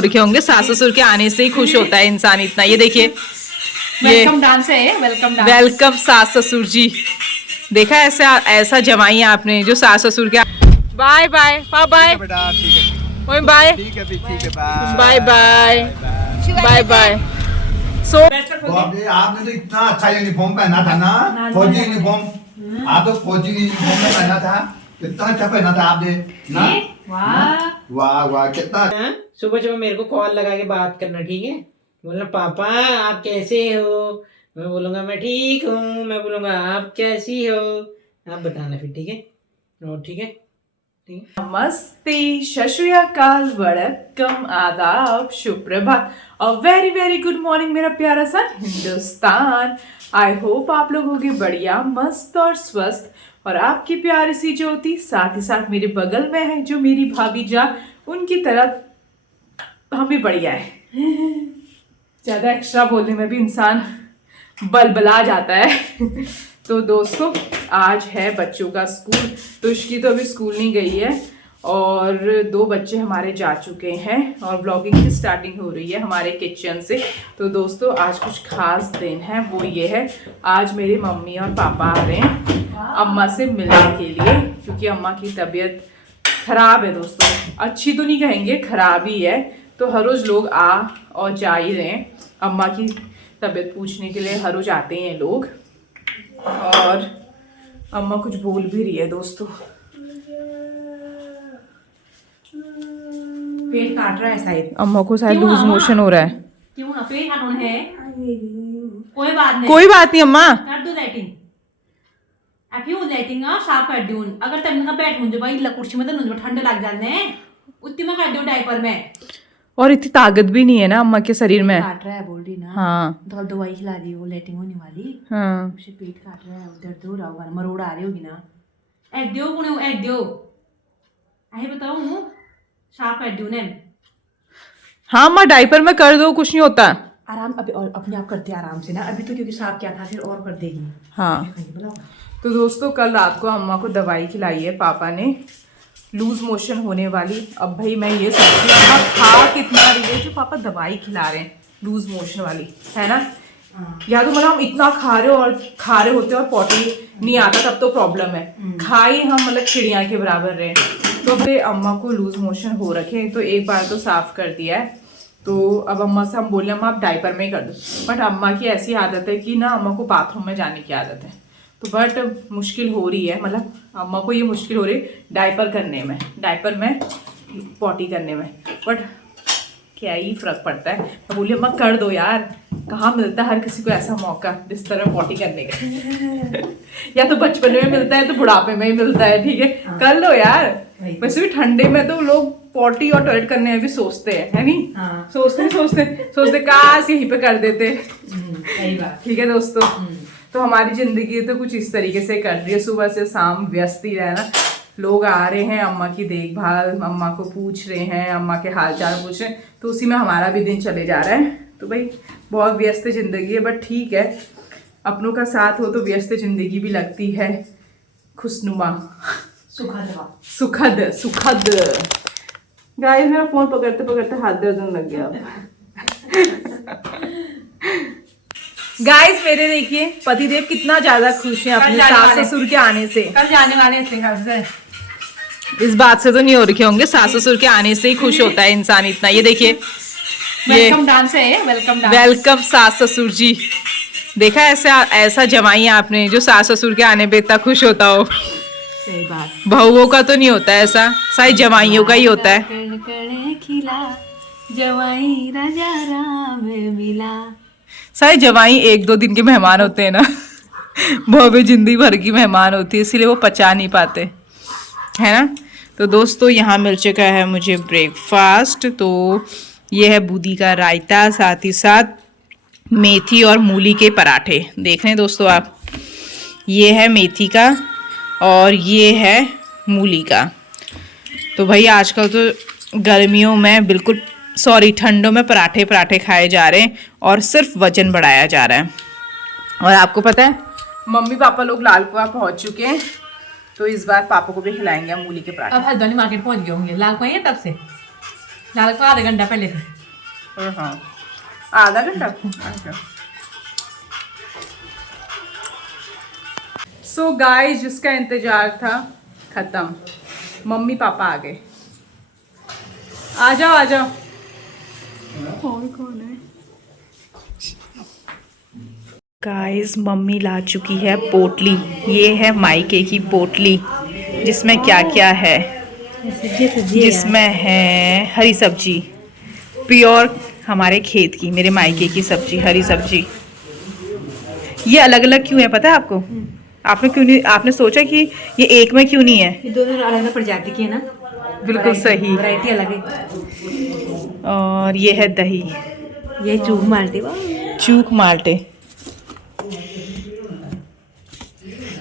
रखे होंगे। सास ससुर के आने से ही खुश होता है इंसान इतना। ये देखिए, ये वेलकम डांस है, वेलकम डांस। वेलकम सास ससुर जी। देखा ऐसा ऐसा जमाई आपने जो सास ससुर के। बाय बाय बाय बेटा, ठीक है बाय ठीक है बाय बाय बाय बाय। सो आपने तो इतना अच्छा यूनिफॉर्म पहना था ना, फौजी यूनिफॉर्म। आप तो फौजी यूनिफॉर्म में पहना था, कितना अच्छा पहना था आपने ना। वाह वाह वाह, कितना सुबह सुबह मेरे को कॉल लगा के बात करना, ठीक है। बोलना पापा आप कैसे हो, मैं बोलूँगा मैं ठीक हूँ, मैं बोलूँगा आप कैसी हो, आप बताना फिर, ठीक है। और ठीक है। नमस्ते, सत श्री अकाल, वड़क्कम, आदाब, सुप्रभात और वेरी वेरी गुड मॉर्निंग मेरा प्यारा सा हिंदुस्तान। आई होप आप लोग होंगे बढ़िया, मस्त और स्वस्थ। और आपकी प्यारी सी ज्योति साथ ही साथ मेरे बगल में है जो मेरी भाभी जान, उनकी तरह हम भी बढ़िया है। ज़्यादा एक्स्ट्रा बोलने में भी इंसान बलबला जाता है। तो दोस्तों, आज है बच्चों का स्कूल। तो इसकी तो अभी स्कूल नहीं गई है और 2 बच्चे हमारे जा चुके हैं और व्लॉगिंग की स्टार्टिंग हो रही है हमारे किचन से। तो दोस्तों, आज कुछ खास दिन है, वो ये है आज मेरी मम्मी और पापा आ रहे हैं अम्मा से मिलने के लिए, क्योंकि अम्मा की तबीयत खराब है दोस्तों। अच्छी तो नहीं कहेंगे, खराब ही है। तो हर रोज़ लोग आ और जा ही रहे हैं अम्मा की तबीयत पूछने के लिए, हर रोज़ आते हैं लोग। और अम्मा कुछ बोल भी रही है दोस्तों। पेट काट रहा है शायद, अम्मा को शायद लूज मोशन हो रहा है। क्यों ना पेट काटना है, कोई बात नहीं, कोई बात नहीं अम्मा, कर दो लाइटिंग। आप यू लाइटिंग आ साफ कर दूं। अगर तन का बैठ मुझे भाई कुर्सी में तो मुझे ठंडे लग जाने हैं, उतनी में कर दो डायपर में। और इतनी ताकत भी नहीं है ना अम्मा के शरीर में। काट रहा है बोल रही ना। हाँ तो दवाई खिला दी, वो लाइटिंग होने वाली। हाँ, उसे पेट काट रहा है, दर्द हो रहा होगा, मरोड़ आ रही होगी ना। ऐड दो पुणे, ऐड दो, आई बताओ हूँ साफ कर दूं ने। हाँ अम्मा डायपर में कर दो, कुछ नहीं होता। आराम अभी और अपने आप करते आराम से ना, अभी तो क्योंकि साफ क्या था, फिर और कर देगी। हाँ तो दोस्तों, कल रात को अम्मा को दवाई खिलाई है पापा ने, लूज मोशन होने वाली। अब भाई मैं ये सोच रही हूँ खा कितना रही है जो पापा दवाई खिला रहे हैं लूज मोशन वाली, है ना। या तो मतलब हम इतना खा रहे होते और पॉटी नहीं आता तब तो प्रॉब्लम है। खाई हम मतलब चिड़िया के बराबर रहे। तो फिर अम्मा को लूज मोशन हो रखे, तो एक बार तो साफ कर दिया है। तो अब अम्मा से हम बोले अम्मा आप डायपर में ही कर दो, बट अम्मा की ऐसी आदत है कि ना अम्मा को बाथरूम में जाने की आदत है। तो बट मुश्किल हो रही है, मतलब अम्मा को ये मुश्किल हो रही है डायपर करने में, डायपर में पॉटी करने में। बट क्या ही फर्क पड़ता है। मैं बोली अम्मा कर दो यार, कहाँ मिलता है हर किसी को ऐसा मौका जिस तरह पॉटी करने का। या तो बचपन में मिलता है तो बुढ़ापे में ही मिलता है, ठीक है। कर लो यार। वैसे भी ठंडे में तो लोग पॉटी और टॉयलेट करने में भी सोचते हैं, है नहीं। हाँ। सोचते काश यहीं पे कर देते। सही बात। ठीक है दोस्तों, तो हमारी जिंदगी तो कुछ इस तरीके से कर रही है, सुबह से शाम व्यस्त ही रहना। लोग आ रहे हैं अम्मा की देखभाल, अम्मा को पूछ रहे हैं, अम्मा के हाल चाल पूछ रहे हैं, तो उसी में हमारा भी दिन चले जा रहा है। तो भाई बहुत व्यस्त जिंदगी है, बट ठीक है, अपनों का साथ हो तो व्यस्त जिंदगी भी लगती है खुशनुमा, सुखद सुखद। गाइस मेरा फोन पकड़ते पकड़ते हाथ दर्द होने लग गया। गाइस मेरे देखिए पतिदेव कितना ज्यादा खुश हैं अपने सास ससुर के आने से। कल जाने वाले थे घर से। इस बात से तो नहीं हो रखे होंगे, सास ससुर के आने से ही खुश होता है इंसान इतना। ये देखिए, ये वेलकम डांस है, वेलकम डांस। वेलकम सास ससुर जी। देखा ऐसा जमाई आपने जो सास ससुर के आने पे इतना खुश होता हो। सही बात। बहुओं का तो नहीं होता ऐसा, सारी जमाइयों का ही होता है। खिला जवाई राजा राम मिला। सारे जवाई 1-2 दिन के मेहमान होते हैं ना। बहुएं जिंदगी भर की मेहमान होती है, इसीलिए वो पचा नहीं पाते, है ना। तो दोस्तों यहाँ मिल चुका है मुझे ब्रेकफास्ट। तो ये है बूंदी का रायता, साथ ही साथ मेथी और मूली के पराठे। देख रहे हैं दोस्तों आप, ये है मेथी का और ये है मूली का। तो भाई आजकल तो गर्मियों में बिल्कुल ठंडों में पराठे खाए जा रहे हैं और सिर्फ वजन बढ़ाया जा रहा है। और आपको पता है मम्मी पापा लोग लाल कुआं पहुंच चुके हैं, तो इस बार पापा को भी खिलाएंगे मूली के पराठे। अब हल्द्वानी मार्केट पहुंच गए होंगे, लाल कुआं है तब से। दाल को आधा घंटा पहले थे। और हाँ आधा घंटा। अच्छा सो गाइस जिसका इंतजार था खत्म, मम्मी पापा आ गए। आ जाओ आ जाओ। और कौन है? गाइस मम्मी ला चुकी है पोटली। ये है मायके की पोटली जिसमें क्या क्या है, जिसमें है हरी सब्जी प्योर हमारे खेत की, मेरे मायके की सब्जी, हरी सब्जी। ये अलग अलग क्यों है पता है आपको? आपने क्यों नहीं, आपने सोचा कि ये एक में क्यों नहीं है? ये दोनों अलग अलग प्रजाति की है ना। बिल्कुल सही। वैरायटी अलग है। और ये है दही, ये चूक मारती चूक माल्टे।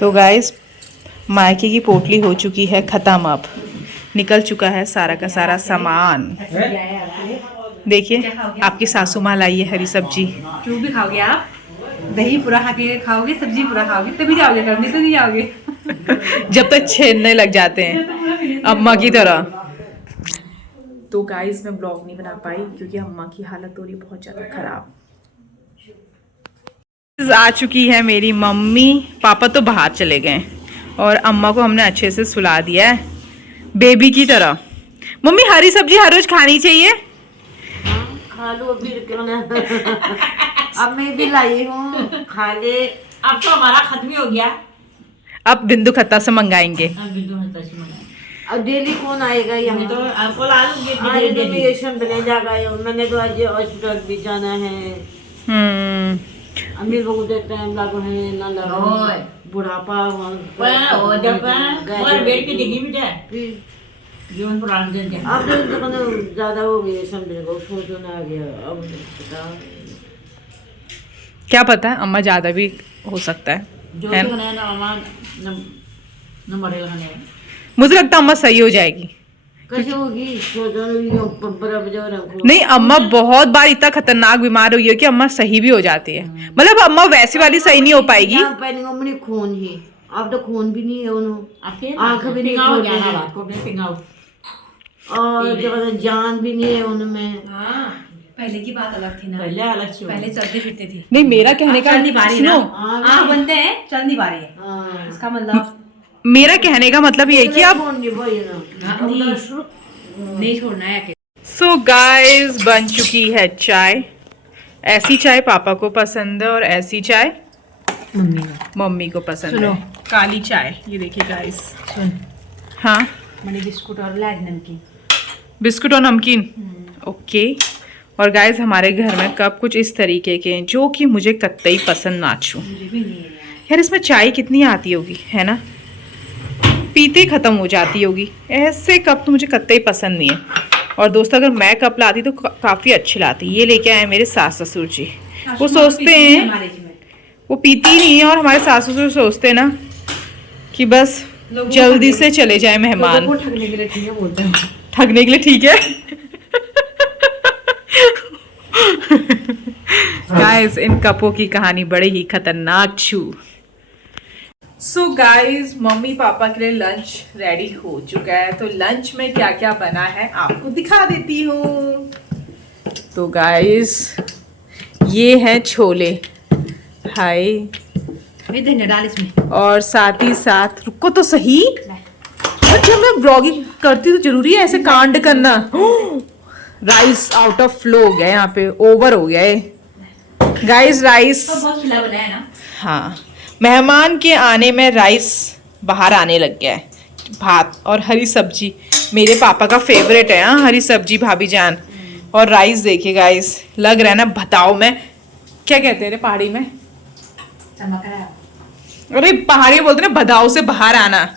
तो गाइस मायके की पोटली हो चुकी है खत्म, अब निकल चुका है सारा का सारा सामान। देखिए आपकी सासू माँ लाई है हरी सब्जी। चूक भी खाओगे आप, दही पूरा खा के खाओगे, सब्जी पूरा खाओगे तभी जाओगे घर, नहीं तो नहीं जाओगे। जब तक छेदने लग जाते हैं अम्मा की तरह। तो गाइस मैं ब्लॉग नहीं बना पाई क्योंकि अम्मा की हालत हो रही बहुत ज़्यादा खराब। आ चुकी है मेरी मम्मी, पापा तो बाहर चले गए और अम्मा को हमने अच्छे से सुला दिया है बेबी की तरह। मम्मी हरी सब्जी हर रोज खानी चाहिए। खा लो अभी क्यों ना। अब मैं भी लाई हूँ, खा ले। अब तो हमारा खत्म ही हो गया। अब बिंदु खत्ता से मंगाएंगे। अब डेली कौन आएगा यहाँ? तो आपको ला लूंगी आज नोमिनेशन बने जाएगा, मैंने तो आज हॉस्पिटल भी जाना है। अम्मी को देख टाइम लगा है ना लगा, बुढ़ापा अब तो ज्यादा हो गया, समझ को सोचो ना आ गया। अब क्या पता है अम्मा ज्यादा भी हो सकता है मुझे लगता है अम्मा सही हो जाएगी। कैसे होगी? नहीं अम्मा बहुत बार इतना खतरनाक बीमार हुई है कि अम्मा सही भी हो जाती है। मतलब अम्मा वैसी वाली सही नहीं हो पाएगी। पहले मम्मी खून ही, अब तो खून भी नहीं है उन्होंने, आँख भी नहीं और जब जान भी नहीं है उनमें। पहले की बात अलग थी ना, पहले अलग थी, पहले चलते फिरते थे। नहीं मेरा कहने का सुनो, आँख बनते हैं चल नहीं पा रही है, इसका मतलब मेरा कहने का मतलब ये है कि आप नहीं छोड़ना है। सो गाइस बन चुकी है चाय। ऐसी चाय पापा को पसंद है और ऐसी चाय मम्मी को पसंद है। काली चाय ये देखिए गाइस। सुन हाँ मैंने बिस्कुट और लाइट नमकीन, बिस्कुट और नमकीन ओके। और गाइस हमारे घर में कप कुछ इस तरीके के हैं जो कि मुझे कतई पसंद ना छू। यार इसमें चाय कितनी आती होगी है ना, पीते खत्म हो जाती होगी। ऐसे कप तो मुझे कतई पसंद नहीं है। और दोस्तों अगर मैं कप लाती तो काफ़ी अच्छी लाती। ये लेके आए मेरे सास ससुर जी, वो सोचते हैं वो पीती नहीं है और हमारे सास ससुर सोचते हैं ना कि बस जल्दी से चले जाए मेहमान। ठगने के लिए ठीक है बोलते हैं, ठगने के लिए ठीक है। गाइस इन कपों की कहानी बड़ी ही खतरनाक छू। सो गाइस मम्मी पापा के लिए लंच रेडी हो चुका है। तो लंच में क्या क्या बना है आपको दिखा देती हूँ। तो गाइस ये है छोले, हाय, धनिया डाल इसमें। और साथ ही साथ रुको तो सही, और जब मैं ब्लॉगिंग करती तो जरूरी है ऐसे कांड करना। राइस आउट ऑफ फ्लो हो गया, यहाँ पे ओवर हो गया है गाइस राइस। तो बहुत खिला बनाया ना। हाँ मेहमान के आने में राइस बाहर आने लग गया है। भात और हरी सब्जी मेरे पापा का फेवरेट है। हाँ हरी सब्जी भाभी जान। और राइस देखिए गाइस, लग रहा है ना भताओ में, क्या कहते हैं रे पहाड़ी में, चमक रहा है। अरे पहाड़ी बोलते हैं ना भदाओ से बाहर आना।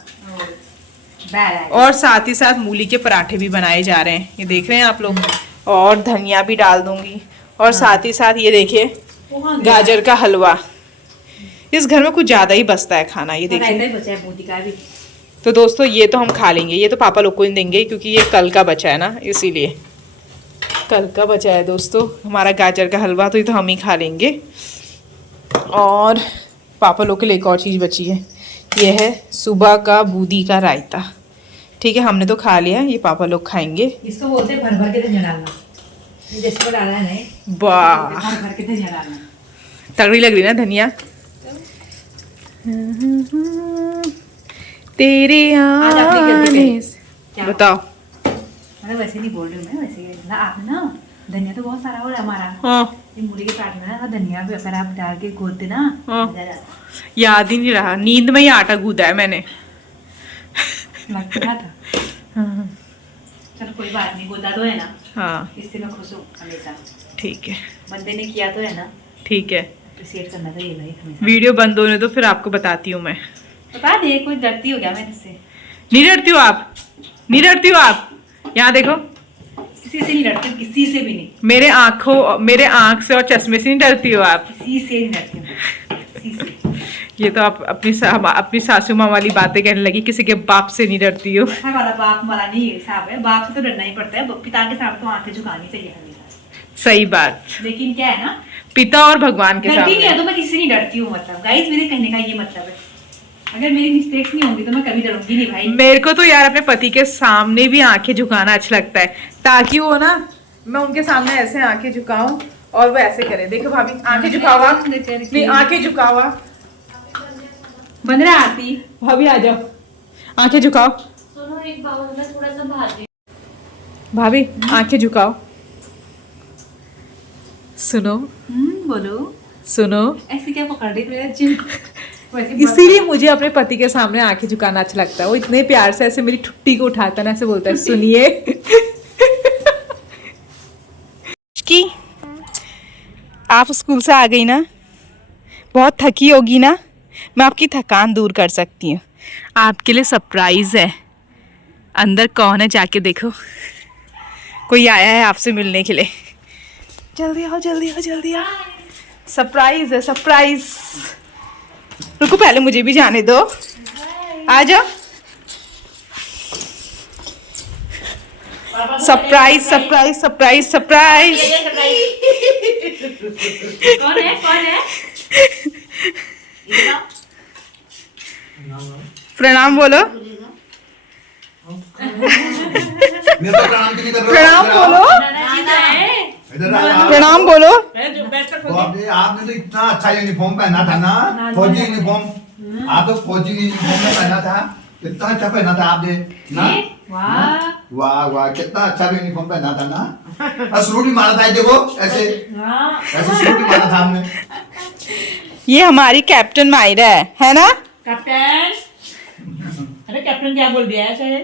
और साथ ही साथ मूली के पराठे भी बनाए जा रहे हैं, ये देख रहे हैं आप लोग। और धनिया भी डाल दूंगी। और साथ ही साथ ये देखिए गाजर का हलवा। इस घर में कुछ ज्यादा ही बचता है खाना, ये देखिए। तो दोस्तों ये तो हम खा लेंगे, ये तो पापा लोग को नहीं देंगे क्योंकि ये कल का बचा है ना, इसीलिए कल का बचा है दोस्तों हमारा गाजर का हलवा। तो ये तो हम ही खा लेंगे। और पापा लोग के लिए एक और चीज़ बची है, ये है सुबह का बूंदी का रायता। ठीक है, हमने तो खा लिया, ये पापा लोग खाएंगे। इसको बोलते हैं भर भर के धनिया डालना। ये जैसे को डाला है नहीं, वाह भर भर के धनिया डालना। तगड़ी लग रही ना धनिया। तेरे आज आपने गलती आने करी। से- क्या बताओ। मतलब वैसे नहीं बोल रही हूँ मैं, वैसे ही ना आपने ना धनिया तो बहुत सारा हो रहा है हमारा। हाँ ये मूली के पार्ट में ना धनिया भी अगर आप डाल के गोदते ना हाँ। मजा आ जाता। याद ही नहीं रहा, नींद में ही आटा गूदा है मैंने। लगता था। हाँ चलो कोई बात नहीं, गोदा तो है ना, हाँ इससे मैं खुश हूँ हमेशा। ठीक है बंदे ने किया तो है ना, ठीक है। अप्रिशिएट करना चाहिए भाई हमेशा। वीडियो बंद होने दो, फिर आपको बताती हूँ मैं। बता दे, कोई डरती हो क्या मेरे से? नहीं डरती हो आप, नहीं डरती हो आप। यहाँ देखो, किसी से नहीं डरती हूँ, किसी से भी नहीं, मेरे आँख से और चश्मे से नहीं डरती हो आप। किसी से नहीं डरती हूँ, किसी से। ये तो आप अपनी सासू माँ वाली बातें कहने लगी, किसी के बाप से नहीं डरती हो। ऐसा वाला बाप वाला नहीं है, हिसाब है, बाप से तो डरना ही पड़ता है, पिता के सामने तो आंखें झुकानी चाहिए हमेशा। सही बात, लेकिन क्या है ना, पिता और भगवान के गलती नहीं है सामने। तो मैं किसी से नहीं डरती हूँ। मतलब गाइस, मेरे कहने का ये मतलब है, अगर मेरी मिस्टेक्स नहीं होंगी तो मैं कभी डरूंगी नहीं भाई। मेरे को तो यार अपने पति के सामने भी आंखें झुकाना अच्छा लगता है, ताकि वो ना, मैं उनके सामने ऐसे आंखें झुकाऊं और वो ऐसे करे। देखो भाभी, आंखें झुकावा, नहीं आंखें झुकावा। बन रहा आती भाभी आ जाओ, आंखें झुकाओ। सुनो, एक बाउल में थोड़ा सा भाजी। भाभी आंखें झुकाओ। सुनो बोलो, सुनो, ऐसे क्या पकड़ रही मेरा जिन वैसे इसीलिए मुझे अपने पति के सामने आंखें झुकाना अच्छा लगता है। वो इतने प्यार से ऐसे मेरी ठुट्टी को उठाता है ना, ऐसे बोलता है सुनिए। कि आप स्कूल से आ गई ना, बहुत थकी होगी ना, मैं आपकी थकान दूर कर सकती हूँ। आपके लिए सरप्राइज है। अंदर कौन है जाके देखो, कोई आया है आपसे मिलने के लिए। जल्दी आओ जल्दी आओ जल्दी आओ, सरप्राइज है सरप्राइज। रुको पहले मुझे भी जाने दो, आ जाओ। Surprise surprise surprise surprise. कौन है, कौन है? प्रणाम बोलो, मेरे को प्रणाम क्यों नहीं कर रहे हो? प्रणाम बोलो, इधर आओ। प्रणाम बोलो। तो आपने तो इतना अच्छा यूनिफॉर्म पहना था ना, फौजी यूनिफॉर्म। आप तो फौजी यूनिफॉर्म में पहना था, कितना अच्छा पहना था आपने ना। वाह वाह वाह, कितना अच्छा यूनिफॉर्म पहना था ना। और सलूट भी मारा था, देखो ऐसे ऐसे सलूट भी मारा था हमने। ये हमारी कैप्टन मायरा है ना। कैप्टन, अरे कैप्टन क्या बोल दिया है?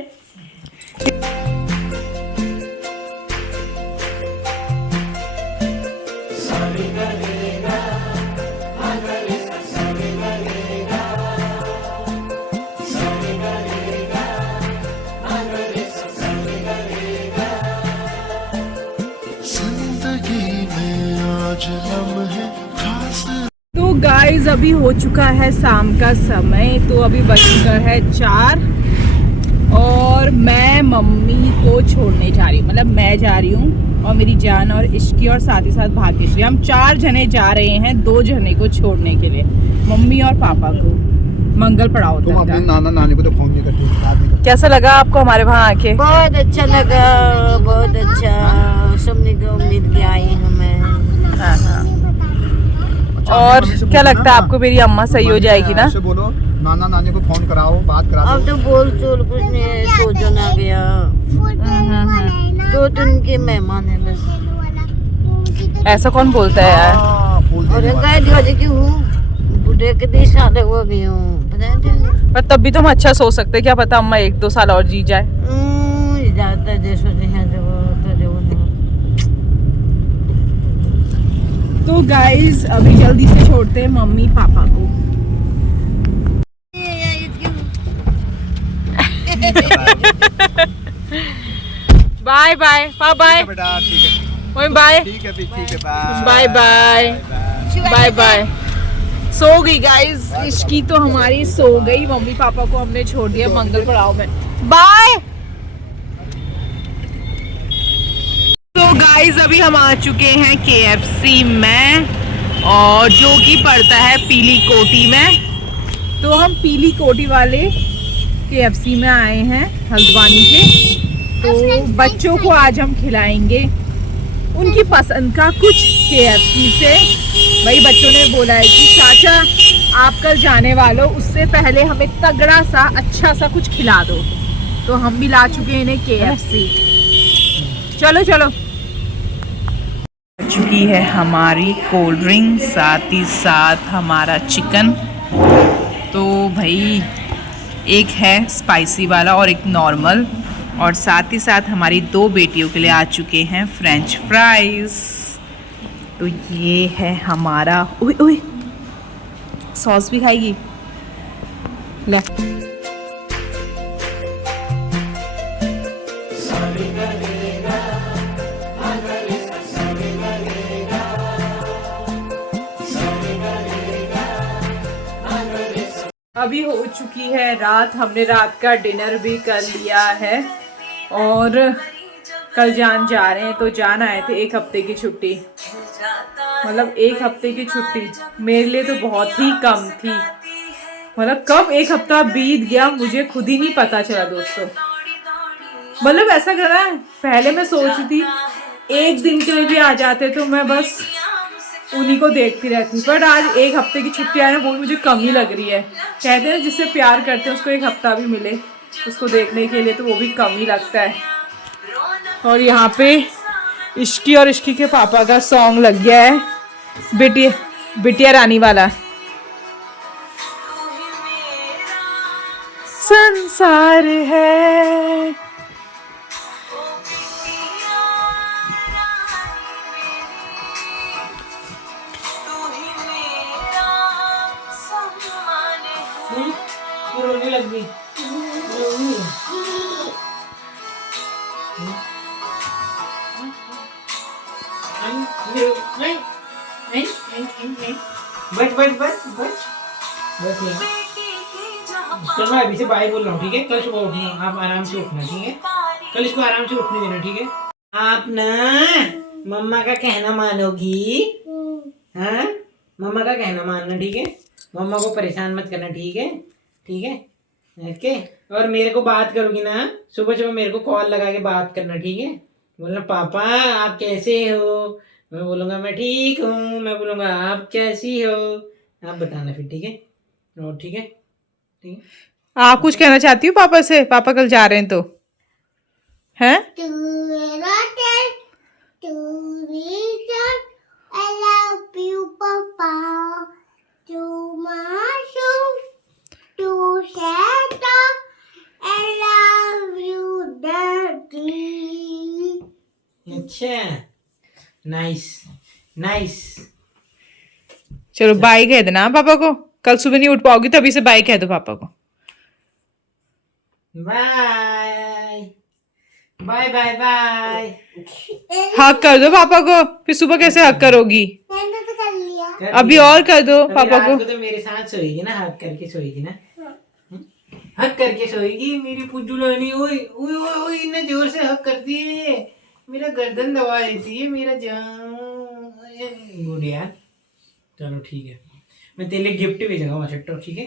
तो गाइस अभी हो चुका है शाम का समय, तो अभी बज चुका है 4 और मैं मम्मी को छोड़ने जा रही हूँ। मतलब मैं जा रही हूँ और मेरी जान और इश्की और साथ ही साथ भाग्यश्री, हम 4 जने जा रहे हैं 2 जने को छोड़ने के लिए, मम्मी और पापा को मंगल पड़ाव तुम अपने तक। नाना नानी को तो फोन नहीं करती, याद नहीं करती। कैसा लगा आपको हमारे वहाँ आके? बहुत अच्छा लगा, बहुत अच्छा। सबने को मिल के आए हमें। और मम्मी से क्या बोलो लगता है ना, आपको मेरी अम्मा सही हो जाएगी ना? ऐसे बोलो, नाना नानी को फोन कराओ, बात करा अब दो। तो बोल चोल कुछ नहीं, सोचो ना गया। तो उनके मेहमान है बस। ऐसा कौन बोलता है यार? हाँ, बोल और देने वाला। गाय दिवाली की हूँ, बुढ़े के देश आने हो गई हूँ, पता है? पर तब भी तो हम अच्छा सोच सकते हैं, क्या पता अम्मा 1-2 साल और जी जाए। ज्यादा जैसो तो गाइस अभी जल्दी से छोड़ते हैं मम्मी पापा को। बाय बाय पापा, बाय बेटा ठीक है, ओए बाय ठीक है, ठीक है, bye bye bye bye bye. सो गई गाइस, इसकी तो हमारी सो गई। मम्मी पापा को हमने छोड़ दिया मंगल पड़ाव में। बाय। तो गाइस अभी हम आ चुके हैं KFC में, और जो कि पड़ता है पीली कोटी में। तो हम पीली कोटी वाले KFC में आए हैं हल्द्वानी के, तो बच्चों को आज हम खिलाएंगे उनकी पसंद का कुछ KFC से। भाई बच्चों ने बोला है कि चाचा आप कल जाने वालों, उससे पहले हमें तगड़ा सा अच्छा सा कुछ खिला दो, तो हम भी ला चुके हैं इन्हें KFC। चलो चलो। चुकी है हमारी कोल्ड ड्रिंक, साथ ही साथ हमारा चिकन। तो भाई एक है स्पाइसी वाला और एक नॉर्मल, और साथ ही साथ हमारी 2 बेटियों के लिए आ चुके हैं फ्रेंच फ्राइज। तो ये है हमारा, ओए ओए सॉस भी खाएगी ले। अभी हो चुकी है रात, हमने रात का डिनर भी कर लिया है और कल जान जा रहे हैं। तो जान आए थे 1 हफ्ते की छुट्टी, मतलब 1 हफ्ते की छुट्टी मेरे लिए तो बहुत ही कम थी। मतलब कब 1 हफ्ता बीत गया मुझे खुद ही नहीं पता चला दोस्तों। मतलब ऐसा करा, पहले मैं सोचती थी 1 दिन के लिए भी आ जाते तो मैं बस उन्हीं को देखती रहती, पर आज 1 हफ्ते की छुट्टी आना वो मुझे कम ही लग रही है। कहते हैं जिससे प्यार करते हैं उसको 1 हफ्ता भी मिले उसको देखने के लिए तो वो भी कम ही लगता है। और यहाँ पे इश्की और इश्की के पापा का सॉन्ग लग गया है, बिटिया रानी वाला। संसार है रोने लग गई। बस बस बस बस बस यार। चल मैं अभी से बाय बोल रहा हूँ, ठीक है? कल सुबह उठना, आप आराम से उठना, ठीक है? कल इसको आराम से उठने देना, ठीक है? आप ना मम्मा का कहना मानोगी, हाँ? मम्मा का कहना मानना, ठीक है? मम्मा को परेशान मत करना, ठीक है? ठीक है? ओके। और मेरे को बात करोगी ना, सुबह सुबह मेरे को कॉल लगा के बात करना, ठीक है? बोलना पापा आप कैसे हो, मैं बोलूँगा मैं ठीक हूँ, मैं बोलूँगा आप कैसी हो, आप बताना फिर, ठीक है? और ठीक है? ठीक है? आप कुछ कहना चाहती हो पापा से? पापा कल जा रहे हैं तो हैं? अच्छा, नाइस नाइस। चलो बाय कह देना पापा को, कल सुबह नहीं उठ पाओगी तो अभी से बाय कह दो पापा को। Bye bye bye bye. हक कर दो पापा को, फिर सुबह कैसे हक करोगी? अभी और कर दो पापा को। तो मेरे साथ सोएगी ना, हक करके सोएगी ना, हक करके सोएगी मेरी पुज्जू रानी। ओए ओए ओए ओए, इतने जोर से हक करती है, मेरा गर्दन दबा देती है, मेरा जान गुड़िया। चलो ठीक है, मैं तेरे लिए गिफ्ट भेजूंगा, ठीक है?